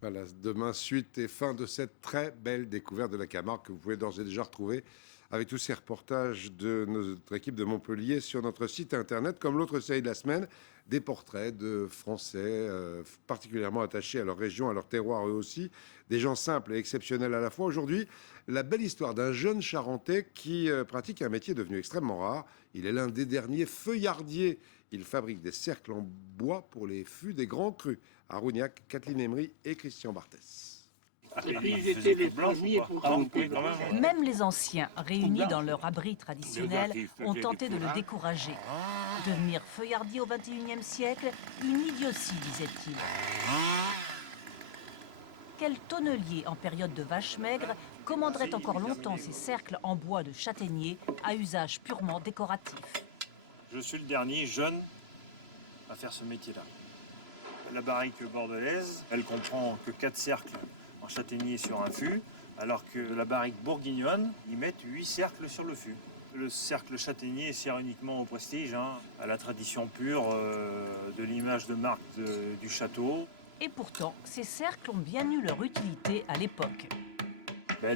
Voilà, demain, suite et fin de cette très belle découverte de la Camargue que vous pouvez d'ores et déjà retrouver avec tous ces reportages de notre équipe de Montpellier sur notre site internet, comme l'autre série de la semaine, des portraits de Français particulièrement attachés à leur région, à leur terroir eux aussi, des gens simples et exceptionnels à la fois. Aujourd'hui, la belle histoire d'un jeune Charentais qui pratique un métier devenu extrêmement rare. Il est l'un des derniers feuillardiers. Il fabrique des cercles en bois pour les fûts des grands crus. À Rougnac, Kathleen Emery et Christian Barthès. Ils étaient les premiers pour monter. Même les anciens, réunis dans leur abri traditionnel, ont tenté de le décourager. Devenir feuillardier au XXIe siècle, une idiotie, disait-il. Quel tonnelier en période de vache maigre commanderait encore longtemps ces cercles en bois de châtaignier à usage purement décoratif? Je suis le dernier jeune à faire ce métier-là. La barrique bordelaise, elle comprend que 4 cercles en châtaignier sur un fût, alors que la barrique bourguignonne, ils mettent 8 cercles sur le fût. Le cercle châtaignier sert uniquement au prestige, à la tradition pure de l'image de marque du château. Et pourtant, ces cercles ont bien eu leur utilité à l'époque.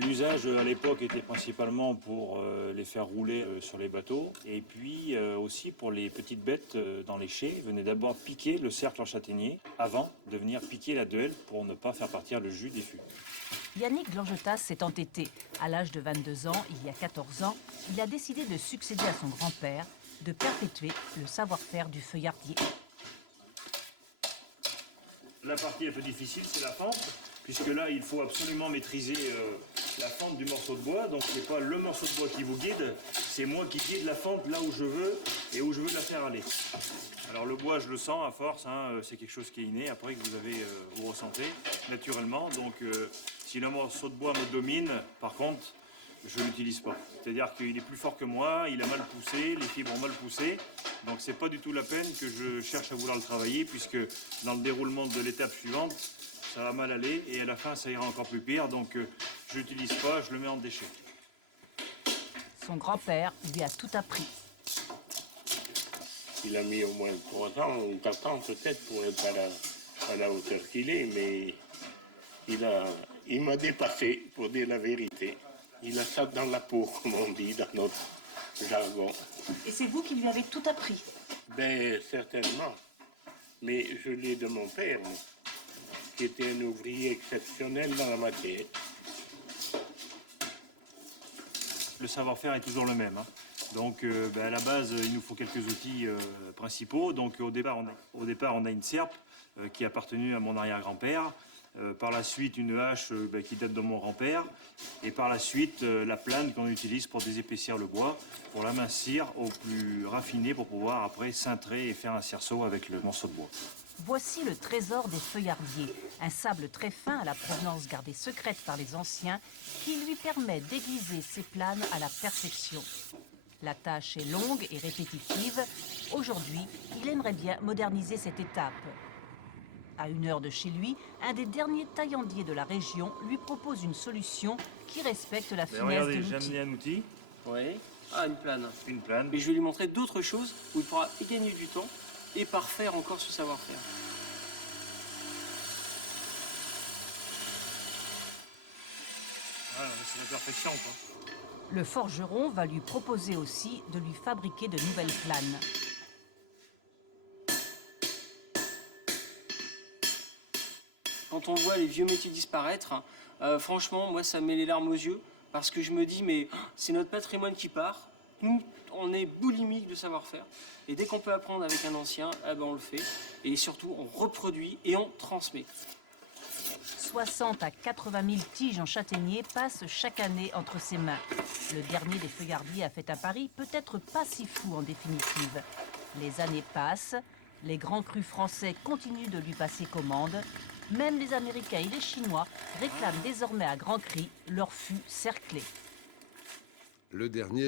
L'usage à l'époque était principalement pour les faire rouler sur les bateaux et puis aussi pour les petites bêtes dans les chais. Ils venaient d'abord piquer le cercle en châtaignier avant de venir piquer la duelle pour ne pas faire partir le jus des fûts. Yannick Blangetas s'est entêté. À l'âge de 22 ans, il y a 14 ans, il a décidé de succéder à son grand-père, de perpétuer le savoir-faire du feuillardier. La partie un peu difficile, c'est la fente, puisque là, il faut absolument maîtriser la fente du morceau de bois. Donc, ce n'est pas le morceau de bois qui vous guide, c'est moi qui guide la fente là où je veux et où je veux la faire aller. Alors, le bois, je le sens à force, c'est quelque chose qui est inné, après que vous ressentez naturellement. Donc, si le morceau de bois me domine, par contre, je ne l'utilise pas. C'est-à-dire qu'il est plus fort que moi, il a mal poussé, les fibres ont mal poussé. Donc c'est pas du tout la peine que je cherche à vouloir le travailler, puisque dans le déroulement de l'étape suivante, ça va mal aller et à la fin ça ira encore plus pire. Donc je l'utilise pas, je le mets en déchet. Son grand-père lui a tout appris. Il a mis au moins 3 ans ou 4 ans peut-être pour être à la hauteur qu'il est, mais il m'a dépassé, pour dire la vérité. Il a ça dans la peau, comme on dit dans notre jargon. Et c'est vous qui lui avez tout appris? Ben, certainement. Mais je l'ai de mon père, qui était un ouvrier exceptionnel dans la matière. Le savoir-faire est toujours le même. Donc à la base, il nous faut quelques outils principaux. Donc au départ, on a une serpe qui a appartenu à mon arrière-grand-père. Par la suite, une hache qui date de mon grand-père. Et par la suite, la plane qu'on utilise pour désépaissir le bois, pour l'amincir au plus raffiné pour pouvoir après cintrer et faire un cerceau avec le morceau de bois. Voici le trésor des feuillardiers, un sable très fin à la provenance gardée secrète par les anciens qui lui permet d'aiguiser ses planes à la perfection. La tâche est longue et répétitive. Aujourd'hui, il aimerait bien moderniser cette étape. À 1 heure de chez lui, un des derniers taillandiers de la région lui propose une solution qui respecte la finesse Regardez, de j'ai l'outil. amené un outil, Oui. Ah, une plane. une plane. Mais je vais lui montrer d'autres choses où il pourra y gagner du temps et parfaire encore ce savoir-faire. Voilà, c'est la perfection, quoi. Le forgeron va lui proposer aussi de lui fabriquer de nouvelles planes. Quand on voit les vieux métiers disparaître, franchement, moi, ça me met les larmes aux yeux parce que je me dis, mais c'est notre patrimoine qui part. Nous, on est boulimique de savoir-faire. Et dès qu'on peut apprendre avec un ancien, on le fait. Et surtout, on reproduit et on transmet. 60 à 80 000 tiges en châtaignier passent chaque année entre ses mains. Le dernier des feuillardiers a fait un pari peut-être pas si fou en définitive. Les années passent, les grands crus français continuent de lui passer commande. Même les Américains et les Chinois réclament désormais à grands cris leur fût cerclé. Le dernier